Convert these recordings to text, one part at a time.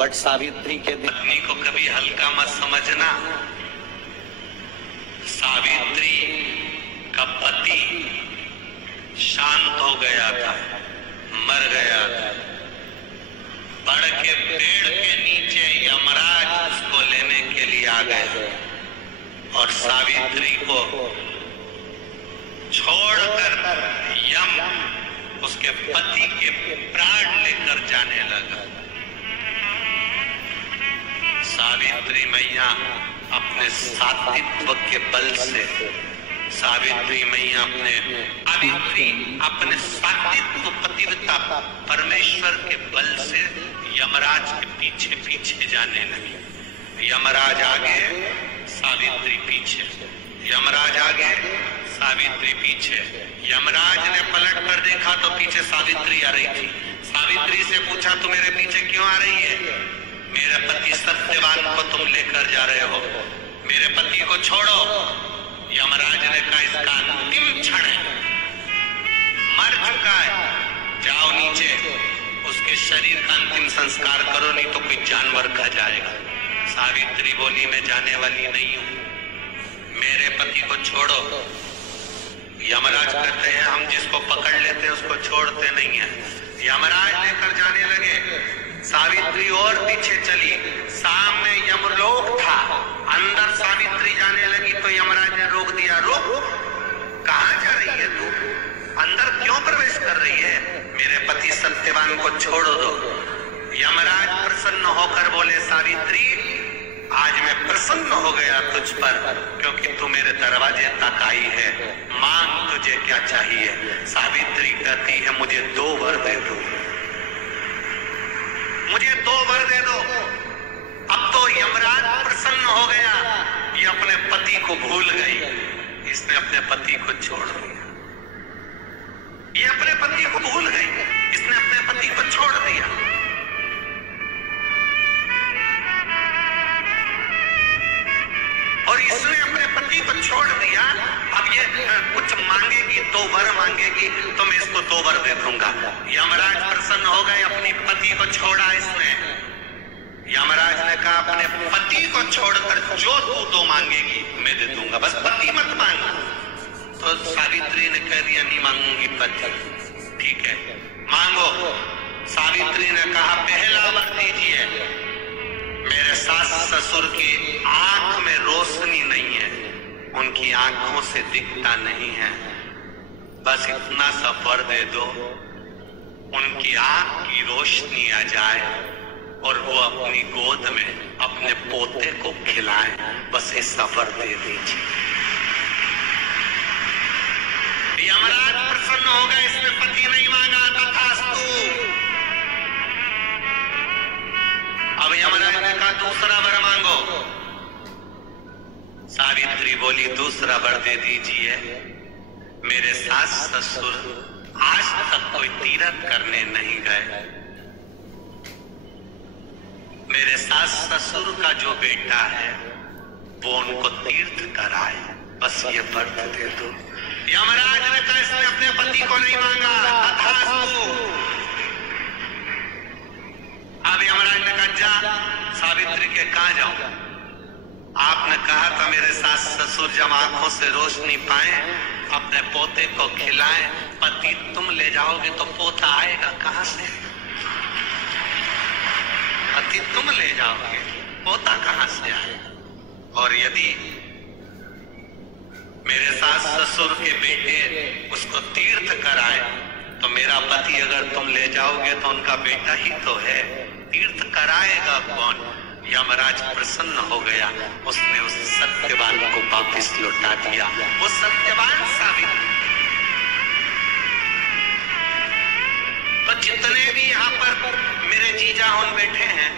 But Savitri के पत्नी को कभी हल्का मत समझना। सावित्री का पति शांत हो गया था, मर गया था। बड़ के पेड़ के नीचे यमराज उसको लेने के लिए आ गए और सावित्री को छोड़कर यम उसके पति के प्राण लेकर जाने लगा। सावित्री मैया अपने सात्वित्व के बल से, सावित्री मैया अपने सात्वित्व पतिव्रता परमेश्वर के बल से यमराज के पीछे पीछे जाने लगी। यमराज आगे, सावित्री पीछे, यमराज आगे, सावित्री पीछे। यमराज ने पलट कर देखा तो पीछे सावित्री आ रही थी। सावित्री से पूछा, तू मेरे पीछे क्यों आ रही है? मेरे पति सत्यवान को तुम लेकर जा रहे हो, मेरे पति को छोड़ो। यमराज ने कहा, इसका अंतिम क्षण है, मर चुका है, जाओ नीचे उसके शरीर का अंतिम संस्कार करो, नहीं तो कोई जानवर खा जाएगा। सावित्री बोली, मैं जाने वाली नहीं हूं, मेरे पति को छोड़ो। यमराज कहते हैं, हम जिसको पकड़ लेते हैं उसको छोड़ते नहीं है। यमराज लेकर जाने लगे। सावित्री और पीछे चली, सामने यमलोक था, अंदर सावित्री जाने लगी तो यमराज ने रोक दिया। रुक, कहां जा रही है तू? अंदर क्यों प्रवेश कर रही है? मेरे पति सत्यवान को छोड़ दो। यमराज प्रसन्न होकर बोले, सावित्री आज मैं प्रसन्न हो गया तुझ पर, क्योंकि तू मेरे दरवाजे तक आई है। मांग, तुझे क्या चाहिए? सावित्री कहती है, मुझे 2 वर दे दो, मुझे 2 वर दे दो। अब तो यमराज प्रसन्न हो गया, ये अपने पति को भूल गई, इसने अपने पति को छोड़ दिया। ये अपने पति को भूल गई, इसने अपने पति को छोड़ दिया। और इसने अपने पति को छोड़ दिया। अब ये कुछ मांगेगी, 2 वर मांगेगी तो मैं इसको 2 वर दे दूंगा। यमराज प्रसन्न हो गए, अपनी पति को छोड़ा इसने। यमराज ने कहा, अपने पति को छोड़कर जो तू 2 मांगेगी मैं दे दूंगा, बस पति मत मांग। तो सावित्री ने कह दिया, नहीं मांगूंगी पति। ठीक है, मांगो। सावित्री ने कहा, पहला वर दीजिए, मेरे सास ससुर की आंख में रोशनी नहीं है, उनकी आंखों से दिखता नहीं है, बस इतना सा वर दे दो, उनकी आंख की रोशनी आ जाए और वो अपनी गोद में अपने पोते को खिलाए, बस ऐसा वर दे दीजिए। यमराज प्रसन्न हो गए, इसने पति नहीं मांगा, तथास्तु। अब यमराज ने कहा, दूसरा वर मांगो। सावित्री बोली, दूसरा वर दे दीजिए, मेरे सास ससुर आज तक कोई तीर्थ करने नहीं गए, मेरे सास ससुर का जो बेटा है वो उनको तीर्थ कराए, बस ये वर दे दो। यमराज ने कहा, इसने अपने पति को नहीं मांगा, तथास्तु। अब यमराज ने कहा, जा सावित्री के कहां जाऊं? आपने कहा था मेरे सास ससुर जब आंखों से रोशनी पाए अपने पोते को खिलाएं, पति तुम ले जाओगे तो पोता आएगा कहां से? पति तुम ले जाओगे, पोता कहां से आएगा? और यदि मेरे सास ससुर के बेटे उसको तीर्थ कराए तो मेरा पति अगर तुम ले जाओगे तो उनका बेटा ही तो है, तीर्थ कराएगा कौन? यमराज प्रसन्न हो गया, उसने उस सत्यवान को वापिस लौटा दिया। वो सत्यवान सावित्री। तो जितने भी यहाँ पर मेरे जीजा होन बैठे हैं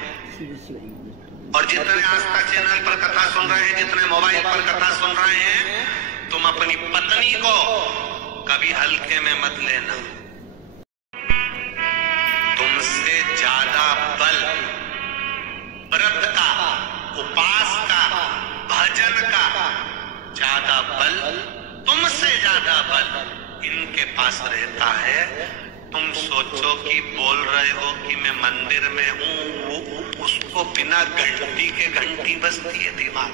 और जितने आस्था चैनल पर कथा सुन रहे हैं, जितने मोबाइल पर कथा सुन रहे हैं, तुम अपनी पत्नी को कभी हल्के में मत लेना। तुमसे ज्यादा बल व्रत का, उपास का, भजन का ज्यादा बल, तुमसे ज्यादा बल इनके पास रहता है। तुम सोचो कि बोल रहे हो कि मैं मंदिर में हूँ, उसको बिना घंटी के घंटी बजती है दिमाग,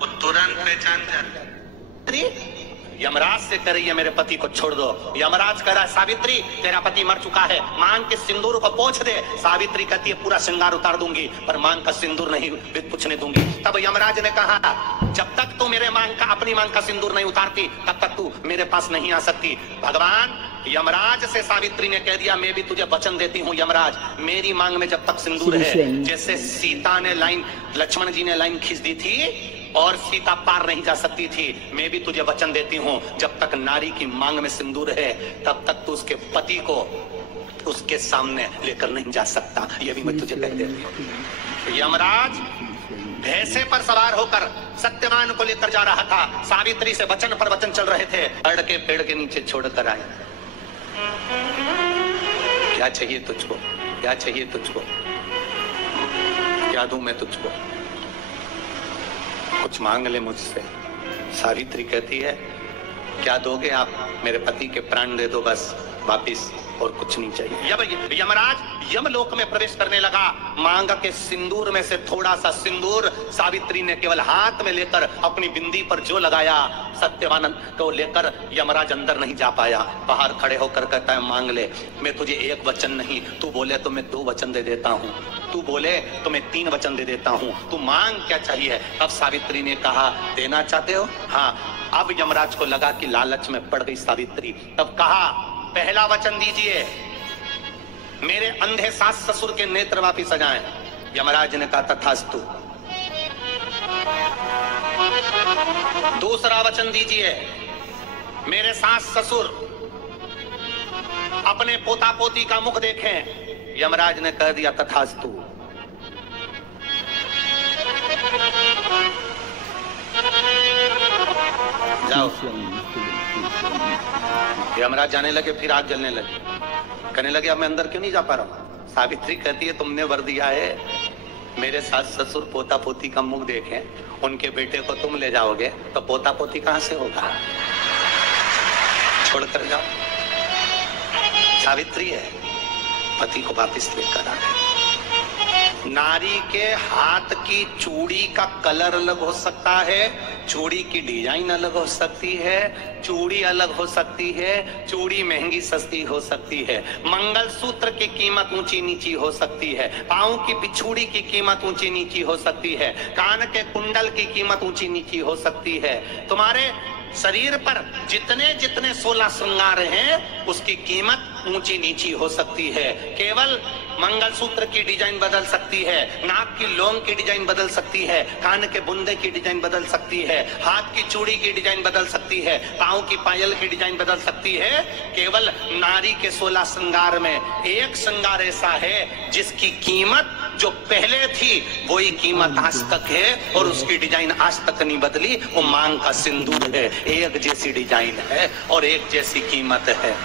वो तुरंत पहचान जाता है। यमराज से कह रही है मेरे पति को छोड़ दो। यमराज कह रहा है सावित्री तेरा पति मर चुका है, मांग के सिंदूर को पोंछ दे। सावित्री कहती है पूरा श्रृंगार उतार दूंगी पर मांग का सिंदूर नहीं पूछने दूंगी। तब यमराज ने कहा जब तक तू मेरे मांग का अपनी मांग का सिंदूर नहीं उतारती तब तक तू मेरे पास नहीं आ सकती। भगवान यमराज से सावित्री ने कह दिया मैं भी तुझे वचन देती हूँ यमराज, मेरी मांग में जब तक सिंदूर है, जैसे सीता ने लाइन, लक्ष्मण जी ने लाइन खींच दी थी और सीता पार नहीं जा सकती थी, मैं भी तुझे वचन देती हूँ जब तक नारी की मांग में सिंदूर है तब तक तू उसके पति को उसके सामने लेकर नहीं जा सकता, ये भी मैं तुझे कह देती हूँ। यमराज भैंसे पर सवार होकर सत्यवान को लेकर जा रहा था, सावित्री से वचन पर वचन चल रहे थे, अड़ के पेड़ के नीचे छोड़कर आए। क्या चाहिए तुझको, क्या चाहिए तुझको, क्या दूं मैं तुझको, कुछ मांग ले मुझसे। सावित्री कहती है क्या दोगे आप, मेरे पति के प्राण दे दो बस वापिस, और कुछ नहीं चाहिए। यमराज यमलोक में प्रवेश करने लगा, मांग के सिंदूर में से थोड़ा सा सिंदूर सावित्री ने केवल हाथ में लेकर अपनी बिंदी पर जो लगाया, सत्यवान को लेकर यमराज अंदर नहीं जा पाया। बाहर खड़े होकर कहता है मांग ले, मैं तुझे एक वचन नहीं, तू बोले तो मैं 2 वचन दे देता हूँ, तू बोले तो मैं 3 वचन दे देता हूँ, तू मांग क्या चाहिए। अब सावित्री ने कहा देना चाहते हो, हाँ। अब यमराज को लगा कि लालच में पड़ गई सावित्री, तब कहा पहला वचन दीजिए मेरे अंधे सास ससुर के नेत्र वापिस आ जाएं। यमराज ने कहा तथास्तु। दूसरा वचन दीजिए मेरे सास ससुर अपने पोता पोती का मुख देखें। यमराज ने कह दिया तथास्तु। जाओ। यमराज जाने लगे, फिर आग जलने लगे, कहने लगे अब मैं अंदर क्यों नहीं जा पा रहा हूं। सावित्री कहती है तुमने वर दिया है मेरे सास ससुर पोता पोती का मुख देखें, उनके बेटे को तुम ले जाओगे तो पोता पोती कहां से होगा, छोड़कर जाओ। सावित्री है, पति को वापिस लेकर आ गए। नारी के हाथ की चूड़ी का कलर अलग हो सकता है, चूड़ी की डिजाइन अलग हो सकती है, चूड़ी अलग हो सकती है, चूड़ी महंगी सस्ती हो सकती है, मंगलसूत्र की कीमत ऊंची नीची हो सकती है, पांव की बिछुड़ी की कीमत ऊंची नीची हो सकती है, कान के कुंडल की कीमत ऊंची नीची हो सकती है। तुम्हारे शरीर पर जितने जितने 16 श्रृंगार हैं उसकी कीमत ऊंची नीची हो सकती है। केवल मंगलसूत्र की डिजाइन बदल सकती है, नाक की लौंग की डिजाइन बदल सकती है, कान के बुंदे की डिजाइन बदल सकती है, हाथ की चूड़ी की डिजाइन बदल सकती है, पांव की पायल की डिजाइन बदल सकती है। केवल नारी के 16 श्रृंगार में एक श्रृंगार ऐसा है जिसकी कीमत जो पहले थी वही कीमत आज तक है और उसकी डिजाइन आज तक नहीं बदली, वो मांग का सिंदूर है। एक जैसी डिजाइन है और एक जैसी कीमत है।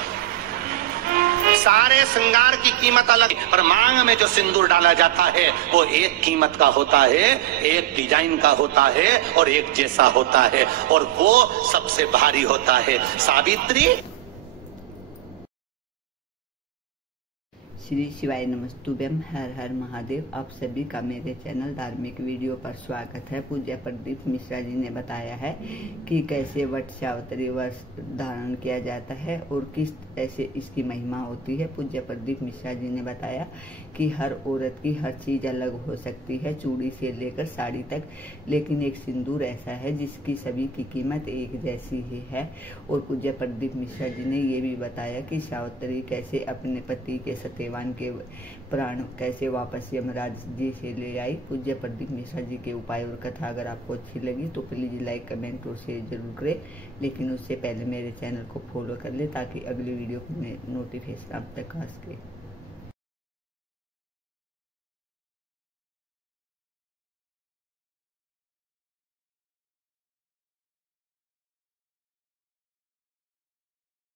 सारे श्रृंगार की कीमत अलग, पर मांग में जो सिंदूर डाला जाता है वो एक कीमत का होता है, एक डिजाइन का होता है और एक जैसा होता है, और वो सबसे भारी होता है। सावित्री। श्री शिवाय नमस्तुभ्यम, हर हर महादेव। आप सभी का मेरे चैनल धार्मिक वीडियो पर स्वागत है। पूज्य प्रदीप मिश्रा जी ने बताया है कि कैसे वट सावित्री व्रत धारण किया जाता है और किस ऐसे इसकी महिमा होती है। पूज्य प्रदीप मिश्रा जी ने बताया कि हर औरत की हर चीज अलग हो सकती है, चूड़ी से लेकर साड़ी तक, लेकिन एक सिंदूर ऐसा है जिसकी सभी की कीमत एक जैसी ही है। और पूज्य प्रदीप मिश्रा जी ने ये भी बताया कि सावित्री कैसे अपने पति के सत्यवान के प्राण कैसे वापस यमराज जी से ले आई। पूज्य प्रदीप मिश्रा जी के उपाय और कथा अगर आपको अच्छी लगी तो प्लीज लाइक, कमेंट और शेयर जरूर करें, लेकिन उससे पहले मेरे चैनल को फॉलो कर ले ताकि अगली वीडियो में नोटिफिकेशन आप तक आ सके।